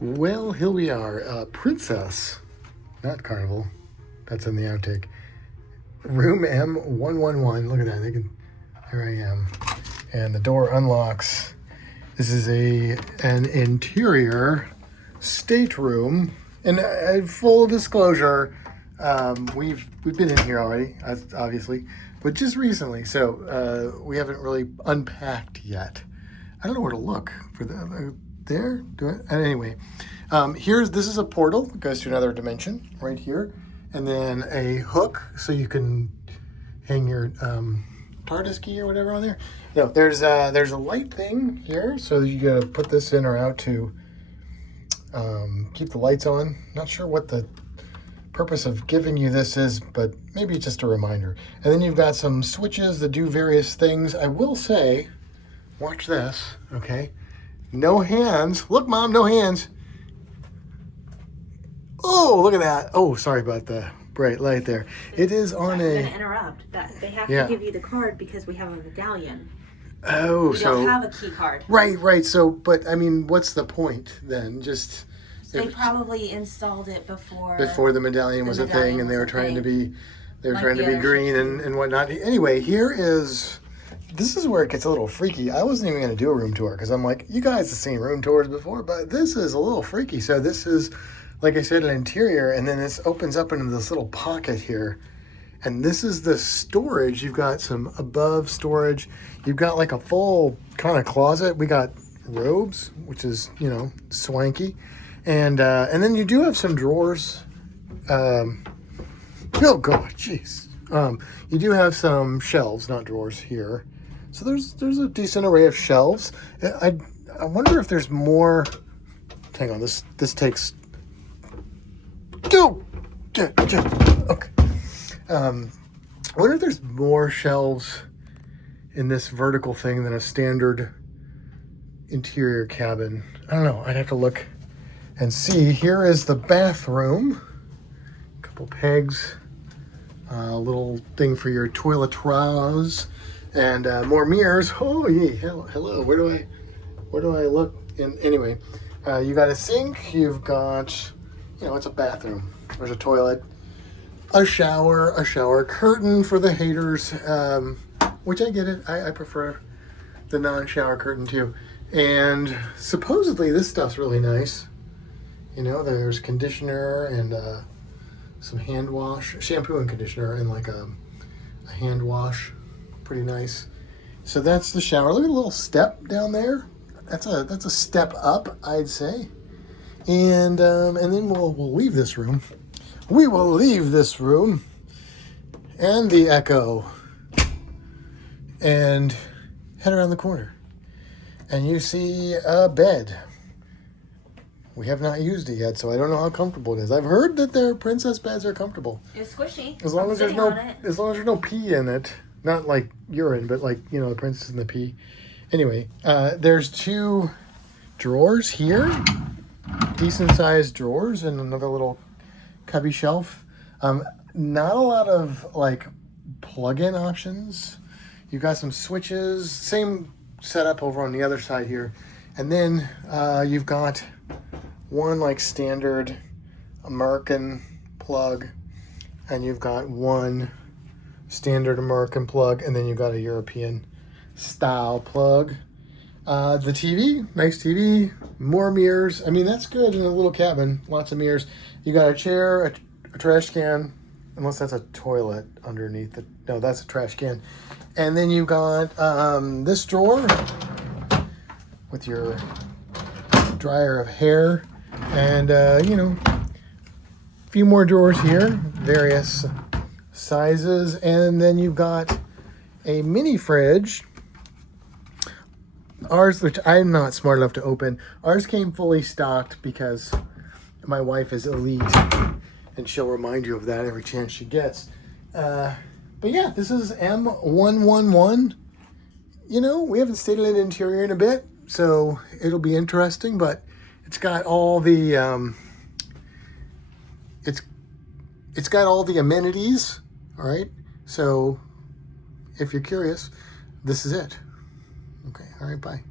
Well, here we are. Princess, not Carnival. That's in the outtake. Room M111. Look at that. Here I am. And the door unlocks. This is an interior stateroom. And full disclosure, we've been in here already, obviously, but just recently. So we haven't really unpacked yet. I don't know where to look for there. Anyway, this is a portal that goes to another dimension right here, and then a hook so you can hang your TARDIS key or whatever on there. No, there's a light thing here, so you gotta put this in or out to keep the lights on. Not sure what the purpose of giving you this is, but maybe it's just a reminder. And then you've got some switches that do various things. I will say, watch this, okay? No hands. Look, Mom, no hands. Oh, look at that. Oh, sorry about the bright light there. It is on I'm going to interrupt. They have to give you the card because we have a medallion. Oh, we don't have a key card. Right. So, but I mean, what's the point then? Just they probably installed it before the medallion was a thing, and they were trying to be green and whatnot. Anyway, this is where it gets a little freaky. I wasn't even going to do a room tour because I'm like, you guys have seen room tours before, but this is a little freaky. So this is, like I said, an interior, and then this opens up into this little pocket here. And this is the storage. You've got some above storage. You've got like a full kind of closet. We got robes, which is, swanky. And then you do have some drawers. Oh God, jeez. You do have some shelves, not drawers here. So there's a decent array of shelves. I wonder if there's more. Hang on, this takes. Go. Okay. I wonder if there's more shelves in this vertical thing than a standard interior cabin. I don't know. I'd have to look and see. Here is the bathroom. A couple pegs. A little thing for your toiletries. And more mirrors. Oh, yeah. Hello. Where do I look? Anyway, you got a sink. You've got, it's a bathroom. There's a toilet. A shower curtain for the haters, which I get it. I prefer the non-shower curtain too. And supposedly this stuff's really nice. There's conditioner and some hand wash, shampoo and conditioner, and like a hand wash. Pretty nice. So that's the shower. Look at the little step down there. That's a step up, I'd say. And then we'll leave this room. We will leave this room and the Echo and head around the corner. And you see a bed. We have not used it yet, so I don't know how comfortable it is. I've heard that their princess beds are comfortable. It's squishy. As long as there's no pee in it. Not like urine, but like, the princess and the pee. Anyway, there's 2 drawers here. Decent sized drawers and another little cubby shelf. Not a lot of like plug-in options. You've got some switches, same setup over on the other side here. And then you've got one like standard American plug, and you've got one standard American plug, and then you've got a European style plug. The TV, nice TV, more mirrors. I mean, that's good in a little cabin, lots of mirrors. You got a chair, a trash can, unless that's a toilet underneath it. No, that's a trash can. And then you've got this drawer with your dryer of hair. And, a few more drawers here, various sizes. And then you've got a mini fridge. Ours, which I'm not smart enough to open, ours came fully stocked because my wife is elite, and she'll remind you of that every chance she gets. But yeah, this is M111. We haven't stayed in an interior in a bit, so it'll be interesting, but it's got all the it's got all the amenities, all right? So if you're curious, this is it. Okay, all right, bye.